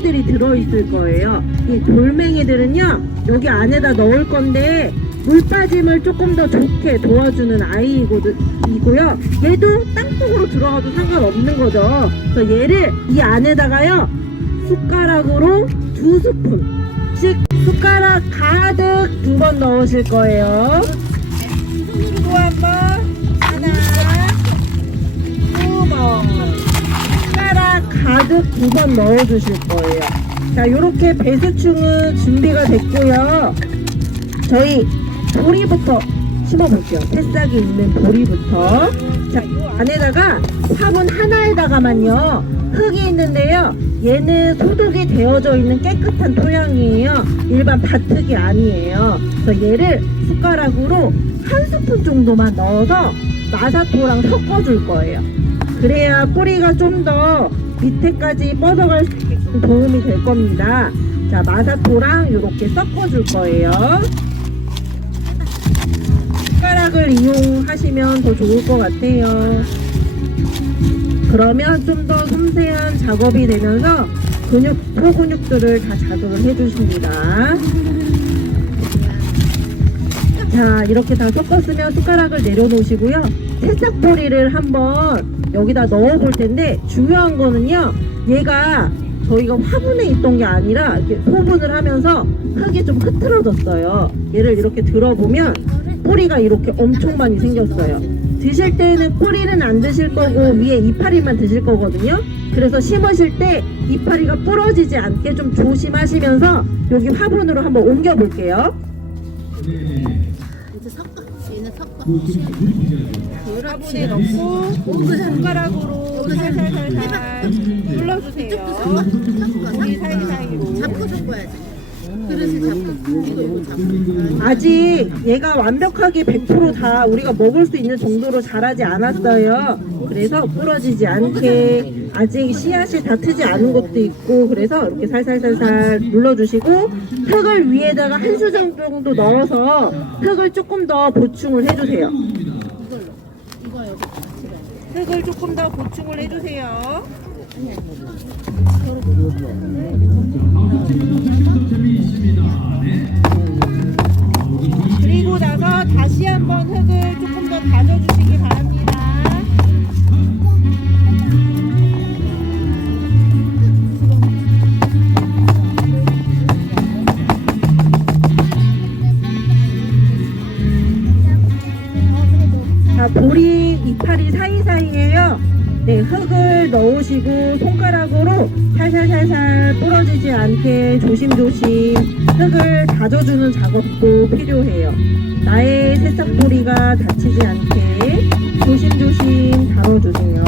돌멩이들이 들어있을 거예요. 이 돌멩이들은요, 여기 안에다 넣을 건데 물 빠짐을 조금 더 좋게 도와주는 아이이고요. 얘도 땅속으로 들어가도 상관없는 거죠. 그래서 얘를 이 안에다가요, 숟가락으로 2스푼씩 숟가락 가득 2번 넣으실 거예요. 또 한 번, 하나, 2번. 숟가락 가득 2번 넣어주실 거예요. 자, 요렇게 배수충은 준비가 됐고요. 저희 보리부터 심어볼게요. 새싹이 있는 보리부터. 자, 요 안에다가 화분 하나에다가만요, 흙이 있는데요, 얘는 소독이 되어져 있는 깨끗한 토양이에요. 일반 밭흙이 아니에요. 그래서 얘를 숟가락으로 1스푼 정도만 넣어서 마사토랑 섞어줄 거예요. 그래야 뿌리가 좀 더 밑에까지 뻗어갈 수 있게끔 도움이 될 겁니다. 자, 마사토랑 이렇게 섞어줄 거예요. 숟가락을 이용하시면 더 좋을 것 같아요. 그러면 좀 더 섬세한 작업이 되면서 소근육들을 다 자극을 해주십니다. 자, 이렇게 다 섞었으면 숟가락을 내려놓으시고요. 새싹보리를 한번 여기다 넣어볼 텐데, 중요한 거는요, 얘가 저희가 화분에 있던 게 아니라 이렇게 소분을 하면서 흙이 좀 흐트러졌어요. 얘를 이렇게 들어보면 뿌리가 이렇게 엄청 많이 생겼어요. 드실 때는 뿌리는 안 드실 거고 위에 이파리만 드실 거거든요. 그래서 심으실 때 이파리가 부러지지 않게 좀 조심하시면서 여기 화분으로 한번 옮겨 볼게요. 이제 섞어. 얘는 섞어. 화분에 넣고 숟가락으로 살살살살 눌러주세요. 고기 사이사이로. 잡고 섞어야지. 그릇을 잡고, 이거 잡고. 아직 얘가 완벽하게 100% 다 우리가 먹을 수 있는 정도로 자라지 않았어요. 그래서 부러지지 않게 아직 씨앗이 다 트지 않은 것도 있고, 그래서 이렇게 살살살살 눌러주시고, 흙을 위에다가 1수저 정도 넣어서 흙을 조금 더 보충을 해주세요. 이거 여기 흙을 조금 더 보충을 해주세요. 그리고 나서 다시 한번 흙을 조금 더 다져주시기 바랍니다. 자, 보리 이파리 사이사이에요. 네, 흙을 넣으시고 손가락으로 살살살살 부러지지 않게 조심조심 흙을 다져주는 작업도 필요해요. 나의 새싹보리가 다치지 않게 조심조심 다뤄주세요.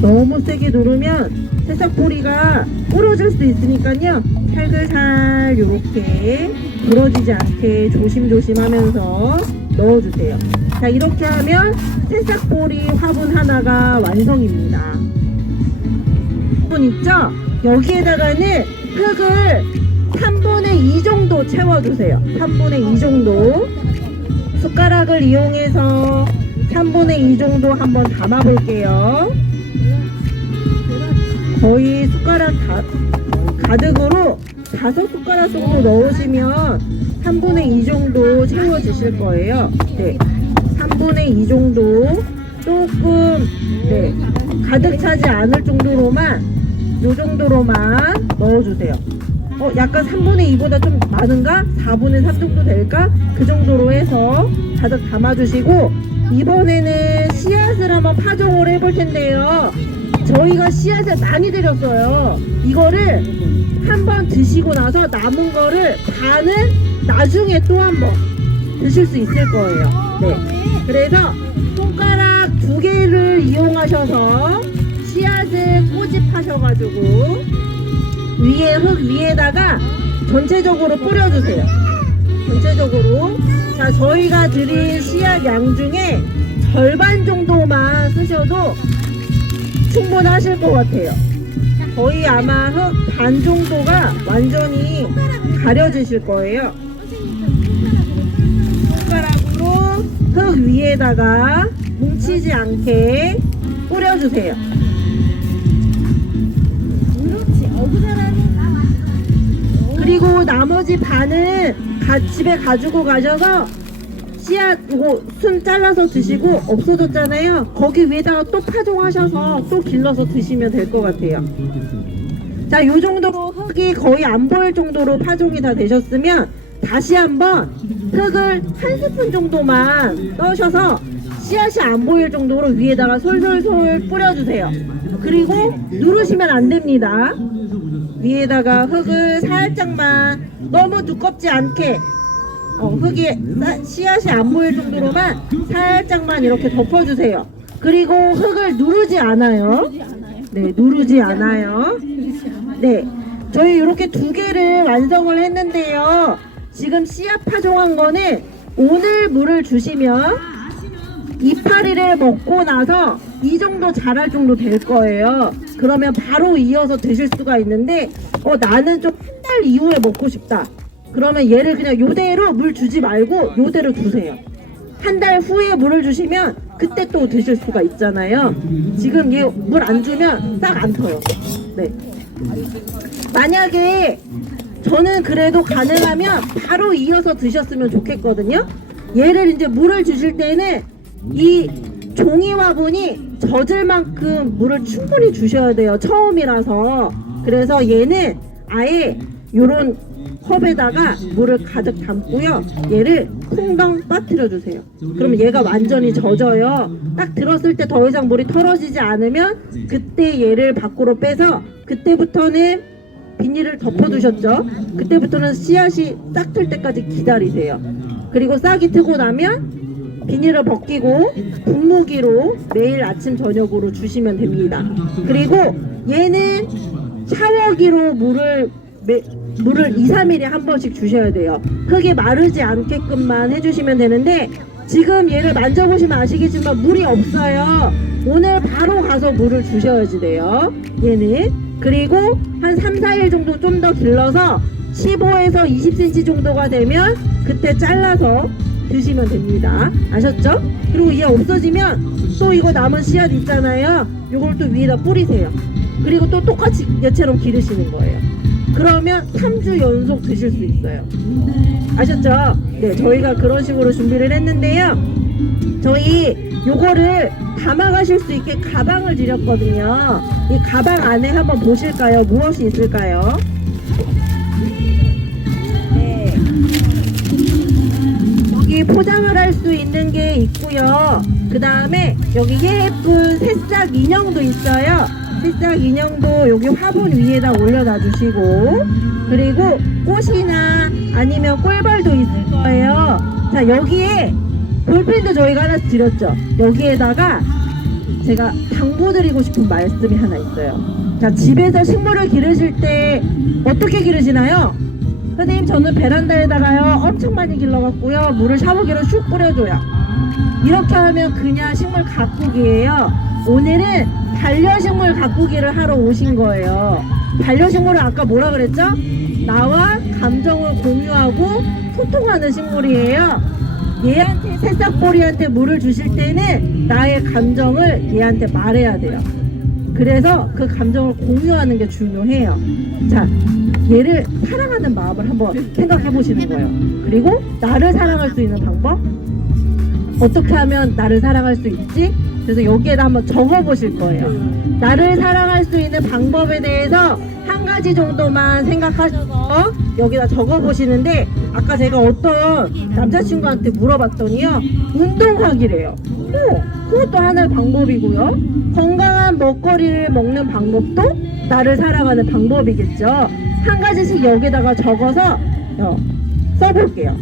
너무 세게 누르면 새싹보리가 부러질 수 있으니까요, 살살살 이렇게 부러지지 않게 조심조심 하면서 넣어주세요. 자, 이렇게 하면 새싹보리 화분 하나가 완성입니다. 화분 있죠? 여기에다가는 흙을 3분의 2 정도 채워주세요. 3분의 2 정도. 숟가락을 이용해서 3분의 2 정도 한번 담아볼게요. 거의 숟가락 가득으로 5숟가락 정도 넣으시면 3분의 2 정도 채워지실 거예요. 네, 3분의 2 정도 조금, 네, 가득 차지 않을 정도로만, 요 정도로만 넣어주세요. 약간 3분의 2보다 좀 많은가? 4분의 3 정도 될까? 그 정도로 해서 가득 담아주시고, 이번에는 씨앗을 한번 파종을 해볼 텐데요. 저희가 씨앗을 많이 드렸어요. 이거를 한번 드시고 나서 남은 거를 반은 나중에 또 한번 드실 수 있을 거예요. 네. 그래서 손가락 2개를 이용하셔서 씨앗을 꼬집하셔가지고 위에 흙 위에다가 전체적으로 뿌려주세요. 전체적으로. 자, 저희가 드린 씨앗 양 중에 절반 정도만 쓰셔도 충분하실 것 같아요. 거의 아마 흙 반 정도가 완전히 가려지실 거예요. 손가락으로 흙 위에다가 뭉치지 않게 뿌려주세요. 그렇지. 어구 잘하네. 그리고 나머지 반은 집에 가지고 가셔서 씨앗 이거 순 잘라서 드시고 없어졌잖아요. 거기 위에다가 또 파종하셔서 또 길러서 드시면 될 것 같아요. 자, 요 정도로 흙이 거의 안 보일 정도로 파종이 다 되셨으면 다시 한번 흙을 한 스푼 정도만 넣으셔서 씨앗이 안 보일 정도로 위에다가 솔솔솔 뿌려주세요. 그리고 누르시면 안 됩니다. 위에다가 흙을 살짝만, 너무 두껍지 않게 흙이 씨앗이 안 보일 정도로만 살짝만 이렇게 덮어주세요. 그리고 흙을 누르지 않아요. 네, 누르지 않아요. 네, 저희 이렇게 두 개를 완성을 했는데요. 지금 씨앗 파종한 거는 오늘 물을 주시면 이파리를 먹고 나서 이 정도 자랄 정도 될 거예요. 그러면 바로 이어서 드실 수가 있는데 나는 좀 한 달 이후에 먹고 싶다. 그러면 얘를 그냥 요대로 물 주지 말고 요대로 두세요. 한 달 후에 물을 주시면 그때 또 드실 수가 있잖아요. 지금 얘 물 안 주면 싹 안 터요. 네. 만약에 저는 그래도 가능하면 바로 이어서 드셨으면 좋겠거든요. 얘를 이제 물을 주실 때는 이 종이화분이 젖을 만큼 물을 충분히 주셔야 돼요. 처음이라서. 그래서 얘는 아예 요런 컵에다가 물을 가득 담고요. 얘를 콩덩 빠뜨려 주세요. 그러면 얘가 완전히 젖어요. 딱 들었을 때 더 이상 물이 털어지지 않으면 그때 얘를 밖으로 빼서 그때부터는 비닐을 덮어두셨죠. 그때부터는 씨앗이 싹 틀 때까지 기다리세요. 그리고 싹이 트고 나면 비닐을 벗기고 분무기로 매일 아침 저녁으로 주시면 됩니다. 그리고 얘는 샤워기로 물을 2, 3일에 한 번씩 주셔야 돼요. 흙이 마르지 않게끔만 해주시면 되는데 지금 얘를 만져보시면 아시겠지만 물이 없어요. 오늘 바로 가서 물을 주셔야지 돼요. 얘는. 그리고 한 3, 4일 정도 좀 더 길러서 15에서 20cm 정도가 되면 그때 잘라서 드시면 됩니다. 아셨죠? 그리고 얘 없어지면 또 이거 남은 씨앗 있잖아요. 이걸 또 위에다 뿌리세요. 그리고 또 똑같이 얘처럼 기르시는 거예요. 그러면 3주 연속 드실 수 있어요. 아셨죠? 네, 저희가 그런 식으로 준비를 했는데요. 저희 요거를 담아가실 수 있게 가방을 드렸거든요. 이 가방 안에 한번 보실까요? 무엇이 있을까요? 네. 여기 포장을 할 수 있는 게 있고요. 그 다음에 여기 예쁜 새싹 인형도 있어요. 새싹 인형도 여기 화분 위에다 올려놔 주시고, 그리고 꽃이나 아니면 꿀벌도 있을 거예요. 자, 여기에 볼펜도 저희가 하나 드렸죠. 여기에다가 제가 당부드리고 싶은 말씀이 하나 있어요. 자, 집에서 식물을 기르실 때 어떻게 기르시나요? 선생님, 저는 베란다에다가요 엄청 많이 길러갖고요 물을 샤워기로 슉 뿌려줘요. 이렇게 하면 그냥 식물 가꾸기예요. 오늘은 반려식물 가꾸기를 하러 오신 거예요. 반려식물은 아까 뭐라 그랬죠? 나와 감정을 공유하고 소통하는 식물이에요. 얘한테, 새싹보리한테 물을 주실 때는 나의 감정을 얘한테 말해야 돼요. 그래서 그 감정을 공유하는 게 중요해요. 자, 얘를 사랑하는 마음을 한번 생각해 보시는 거예요. 그리고 나를 사랑할 수 있는 방법? 어떻게 하면 나를 사랑할 수 있지? 그래서 여기에다 한번 적어 보실 거예요. 나를 사랑할 수 있는 방법에 대해서 한 가지 정도만 생각하셔서 여기다 적어 보시는데, 아까 제가 어떤 남자친구한테 물어봤더니요, 운동하기래요. 그것도 하나의 방법이고요. 건강한 먹거리를 먹는 방법도 나를 사랑하는 방법이겠죠. 한 가지씩 여기다가 적어서 써볼게요.